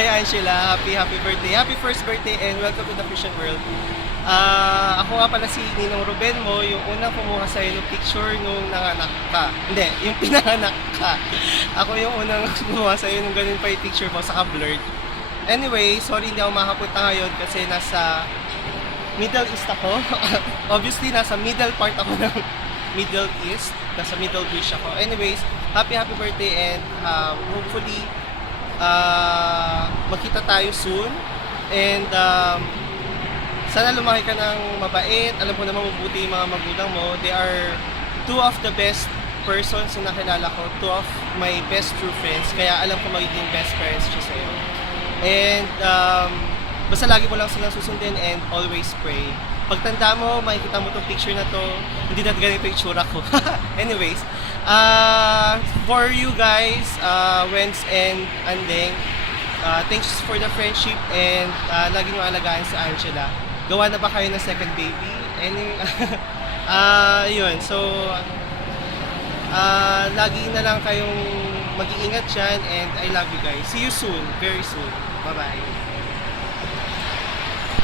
Hi Angela, happy birthday. Happy first birthday and welcome to the Christian World. Ako nga pala si Ninong Ruben mo, yung unang kumuha sa'yo ng picture nung nanganak ka. Hindi, yung pinanganak ka. Ako yung unang kumuha sa'yo nung ganun pa yung picture mo, saka blurred. Anyway, sorry hindi ako makapunta ngayon kasi nasa Middle East ako. Obviously, nasa middle part ako ng Middle East. Nasa Middle Beach ako. Anyways, happy birthday and hopefully magkita tayo soon. And sana lumaki ka ng mabait. Alam ko naman mabuti yung mga magulang mo. They are two of the best persons na nakilala ko. Two of my best true friends. Kaya alam ko magiging best parents siya sa'yo. And basta lagi mo lang silang susundin and always pray. Pagtanda mo, makikita mo tong picture na to. Hindi na ganito yung tsura ko. Anyways, for you guys, Wens and Andeng, thanks for the friendship and lagi nyo alagaan sa Angela. Gawa na ba kayo ng second baby? Yun. So, lagi na lang kayong mag-iingat dyan and I love you guys. See you soon. Very soon. Bye-bye.